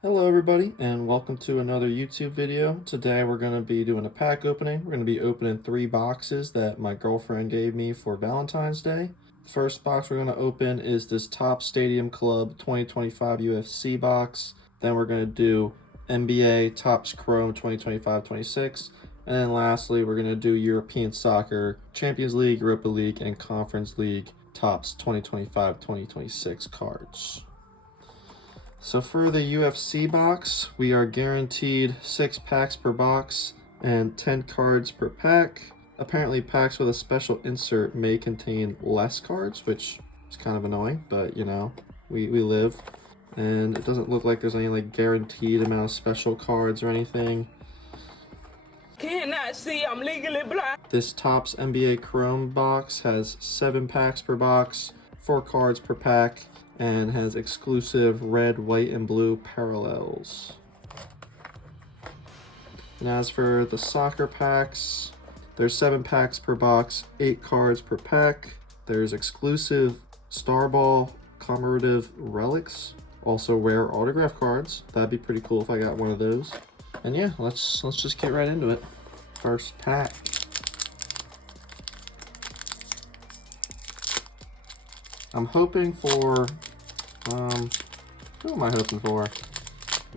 Hello everybody and welcome to another YouTube video. Today we're going to be doing a pack opening. We're going to be opening 3 boxes that my girlfriend gave me for Valentine's Day. The first box we're going to open is this Top Stadium Club 2025 UFC box. Then we're going to do NBA Topps Chrome 2025-26. And then lastly we're going to do European Soccer, Champions League, Europa League, and Conference League Topps 2025-2026 cards. So for the UFC box, we are guaranteed 6 packs per box and 10 cards per pack. Apparently packs with a special insert may contain less cards, which is kind of annoying, but you know, we live. And it doesn't look like there's any like guaranteed amount of special cards or anything. Cannot see, I'm legally blind. This Topps NBA Chrome box has 7 packs per box, 4 cards per pack, and has exclusive red, white, and blue parallels. And as for the soccer packs, there's 7 packs per box, 8 cards per pack. There's exclusive Starball commemorative relics, also rare autograph cards. That'd be pretty cool if I got one of those. And yeah, let's just get right into it. First pack. I'm hoping for, who am I hoping for? I'm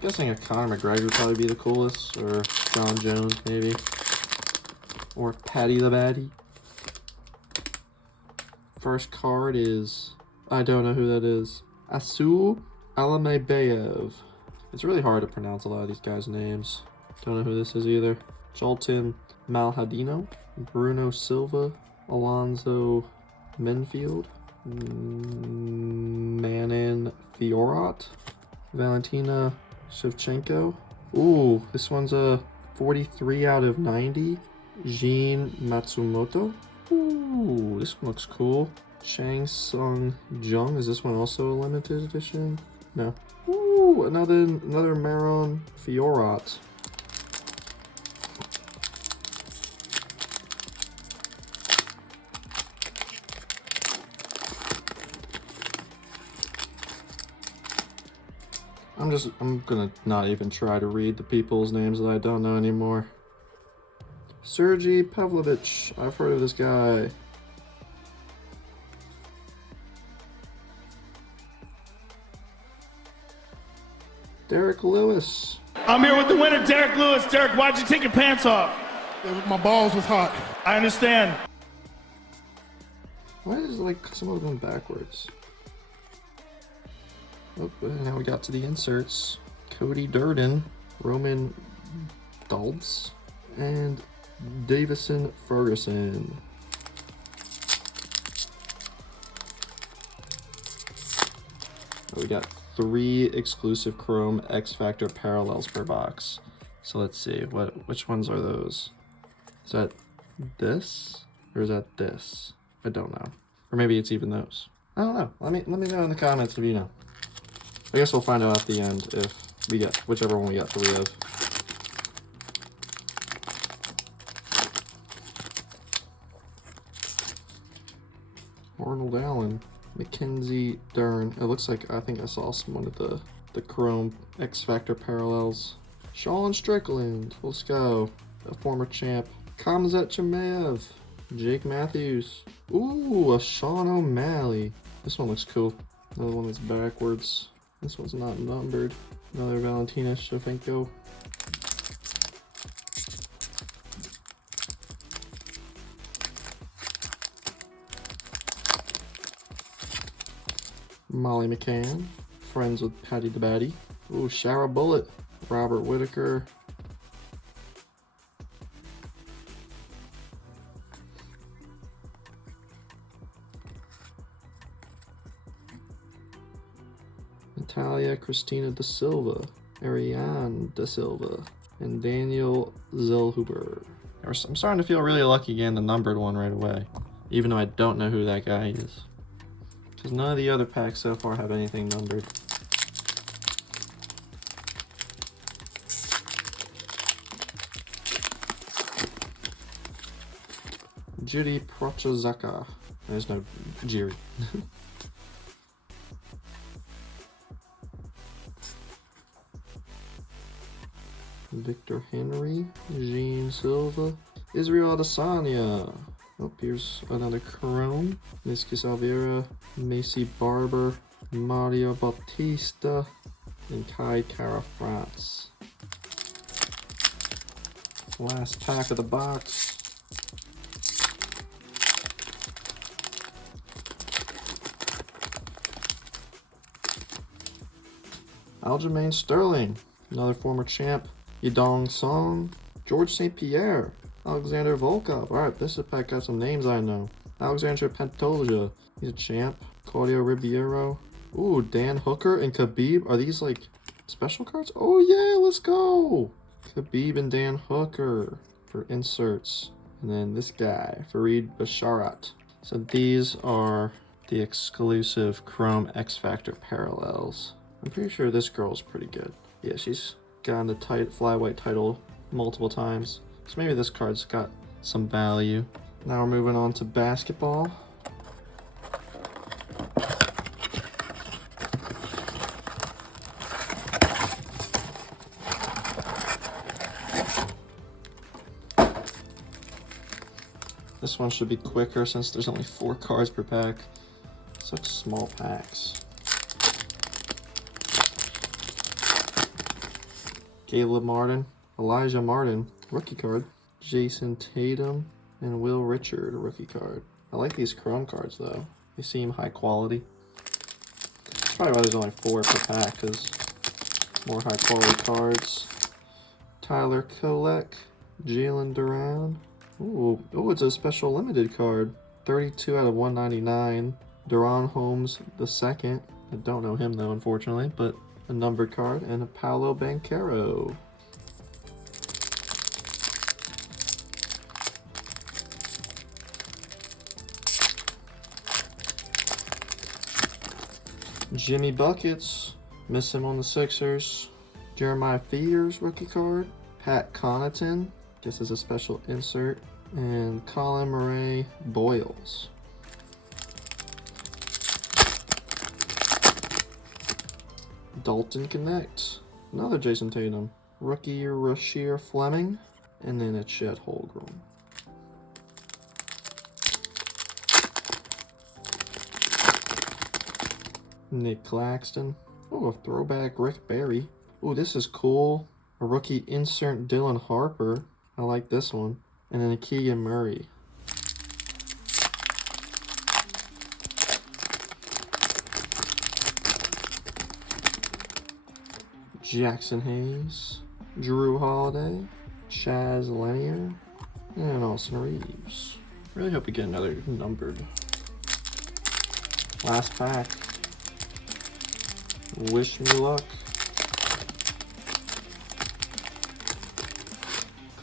guessing a Conor McGregor would probably be the coolest, or John Jones maybe, or Paddy the Baddy. First card is, I don't know who that is, Asu Alamabayev. It's really hard to pronounce a lot of these guys' names. Don't know who this is either. Jolton Malhadino, Bruno Silva, Alonzo Menfield, Manin Fiorat, Valentina Shevchenko. Ooh, this one's a 43 out of 90. Jean Matsumoto. Ooh, this one looks cool. Chang Sung Jung. Is this one also a limited edition? No. Ooh, another Maron Fiorat. I'm gonna not even try to read the people's names that I don't know anymore. Sergey Pavlovich, I've heard of this guy. Derek Lewis. I'm here with the winner, Derek Lewis. Derek, why'd you take your pants off? My balls was hot. I understand. Why is like some of them backwards? Oh, now we got to the inserts. Cody Durden, Roman Dulbs, and Davison Ferguson. Oh, we got 3 exclusive Chrome X Factor parallels per box. So let's see, which ones are those? Is that this? Or is that this? I don't know. Or maybe it's even those. I don't know. Let me know in the comments if you know. I guess we'll find out at the end if we get whichever one we got 3 of. Arnold Allen, Mackenzie Dern. It looks like I think I saw one of the Chrome X Factor parallels. Sean Strickland, let's go. A former champ. Khamzat Chimaev, Jake Matthews. Ooh, a Sean O'Malley. This one looks cool. Another one that's backwards. This one's not numbered. Another Valentina Shevchenko. Molly McCann, friends with Paddy the Baddy. Ooh, Shara Bullet, Robert Whitaker. Natalia Christina da Silva, Ariane da Silva, and Daniel Zellhuber. I'm starting to feel really lucky getting the numbered one right away, even though I don't know who that guy is. Because none of the other packs so far have anything numbered. Jiri Prochazaka. There's no Jiri. Victor Henry, Gene Silva, Israel Adesanya. Oh, here's another Chrome. Miscus Alvera, Macy Barber, Mario Bautista, and Kai Kara France. Last pack of the box. Aljamain Sterling, another former champ. Yidong Song, George St. Pierre, Alexander Volkov. Alright, this pack got some names I know. Alexander Pantoja, he's a champ. Claudio Ribeiro. Ooh, Dan Hooker and Khabib. Are these like special cards? Oh yeah, let's go! Khabib and Dan Hooker for inserts. And then this guy, Fareed Basharat. So these are the exclusive Chrome X Factor parallels. I'm pretty sure this girl's pretty good. Yeah, she's gotten the flyweight title multiple times. So maybe this card's got some value. Now we're moving on to basketball. This one should be quicker since there's only 4 cards per pack. Such small packs. Caleb Martin, Elijah Martin, rookie card. Jason Tatum, and Will Richard, rookie card. I like these Chrome cards though. They seem high quality. That's probably why there's only 4 per pack, because more high quality cards. Tyler Kolek, Jalen Duran. Ooh, it's a special limited card. 32 out of 199. Duran Holmes II. I don't know him though, unfortunately, but a numbered card, and a Paolo Banchero. Jimmy Buckets, miss him on the Sixers. Jeremiah Fears, rookie card. Pat Connaughton, guess is a special insert. And Colin Murray Boyles. Dalton Connect, another Jason Tatum. Rookie Rasheer Fleming, and then a Chet Holmgren. Nick Claxton. Oh, a throwback Rick Barry. Oh, this is cool. A rookie insert Dylan Harper. I like this one. And then a Keegan Murray. Jackson Hayes, Drew Holiday, Chaz Lanier, and Austin Reeves. Really hope we get another numbered. Last pack. Wish me luck.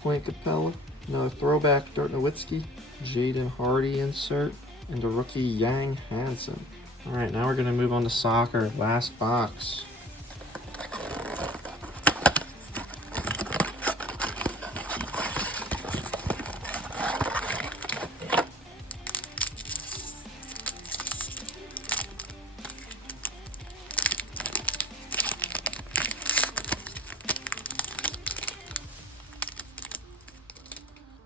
Clint Capella, another throwback Dirk Nowitzki, Jaden Hardy insert, and a rookie Yang Hansen. Alright, now we're going to move on to soccer. Last box.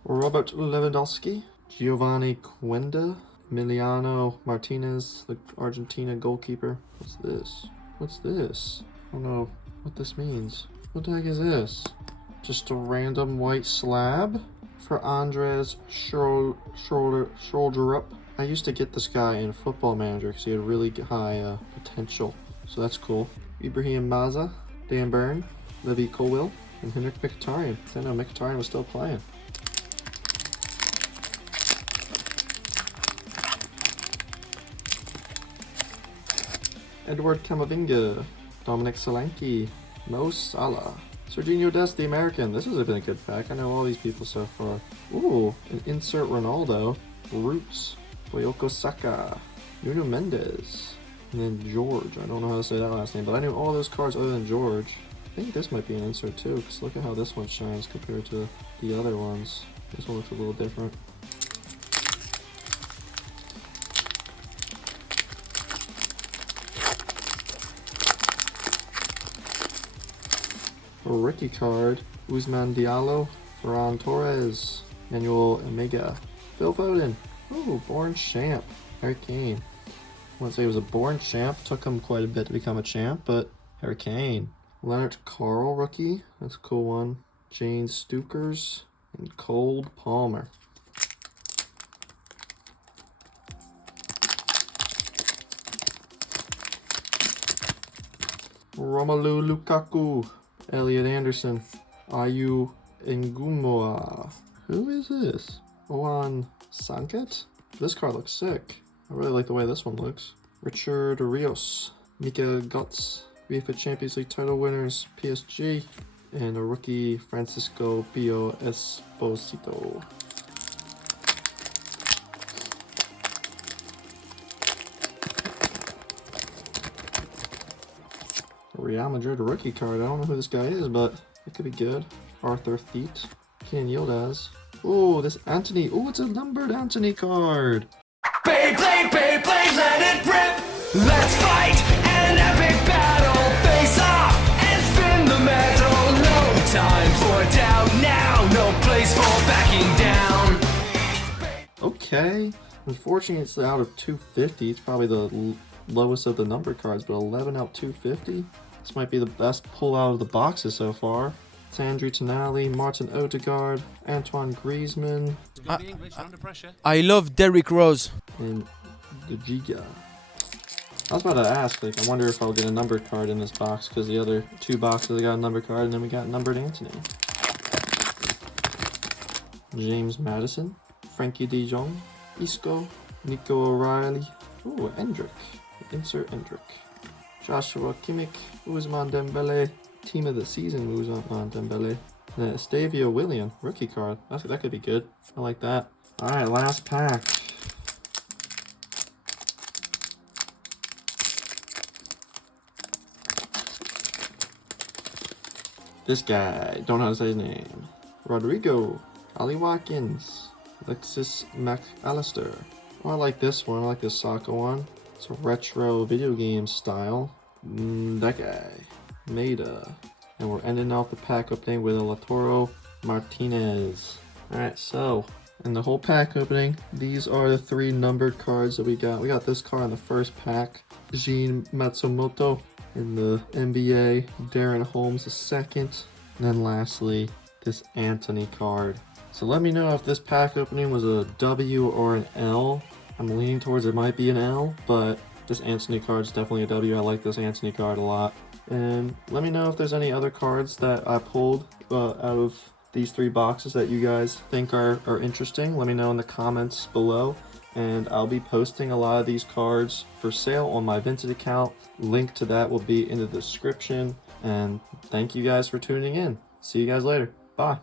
Robert Lewandowski, Giovanni Quenda, Emiliano Martinez, the Argentina goalkeeper. What's this? What's this? I don't know what this means. What the heck is this? Just a random white slab for Andres Scholderup. I used to get this guy in Football Manager because he had really high potential. So that's cool. Ibrahim Maza, Dan Byrne, Levi Colwill, and Henrik Mkhitaryan. I didn't know Mkhitaryan was still playing. Edward Camavinga, Dominic Solanke, Mo Salah, Serginho Dest, the American. This has been a good pack. I know all these people so far. Ooh, an insert Ronaldo, Roots, Toyoko Saka, Nuno Mendes, and then George. I don't know how to say that last name, but I knew all those cards other than George. I think this might be an insert too, because look at how this one shines compared to the other ones. This one looks a little different. A rookie card, Usman Diallo, Ferran Torres, Manuel Omega, Phil Foden. Ooh, born champ, Harry Kane. I wouldn't say he was a born champ, took him quite a bit to become a champ, but Harry Kane. Leonard Carl rookie, that's a cool one. Jane Stukers and Cole Palmer. Romelu Lukaku, Elliot Anderson, Ayu Ngumoa. Who is this? Oan Sanket? This card looks sick. I really like the way this one looks. Richard Rios, Mika Götze, UEFA Champions League title winners, PSG, and a rookie, Francisco Pio Esposito. Real Madrid rookie card. I don't know who this guy is, but it could be good. Arthur Theet, Ken Yildiz. Oh, this Anthony. Oh, it's a numbered Anthony card. Beyblade, let it rip. Let's fight an epic battle. Face off and spin the metal. No time for doubt now. No place for backing down. Okay. Unfortunately, it's out of 250. It's probably the lowest of the number cards, but 11 out of 250. This might be the best pull out of the boxes so far. Sandri Tonali, Martin Odegaard, Antoine Griezmann. I love Derrick Rose. And the Giga. I was about to ask, like, I wonder if I'll get a numbered card in this box, because the other two boxes I got a numbered card, and then we got numbered Anthony. James Madison, Frankie de Jong, Isco, Nico O'Reilly. Ooh, Endrick. Insert Endrick. Joshua Kimmich, Ousmane Dembele, Team of the Season, Ousmane Dembele. And Estavio William, rookie card. That could be good. I like that. Alright, last pack. This guy, don't know how to say his name. Rodrigo, Ali Watkins, Alexis McAllister. Oh, I like this one. I like this soccer one. It's a retro video game style. That guy, Maida. And we're ending off the pack opening with a Lautaro Martinez. Alright, so in the whole pack opening, these are the three numbered cards that we got. We got this card in the first pack, Jean Matsumoto. In the NBA, Darren Holmes the second. And then lastly, this Anthony card. So let me know if this pack opening was a W or an L. I'm leaning towards it might be an L, but this Anthony card is definitely a W. I like this Anthony card a lot. And let me know if there's any other cards that I pulled out of these three boxes that you guys think are interesting. Let me know in the comments below. And I'll be posting a lot of these cards for sale on my Vinted account. Link to that will be in the description. And thank you guys for tuning in. See you guys later. Bye.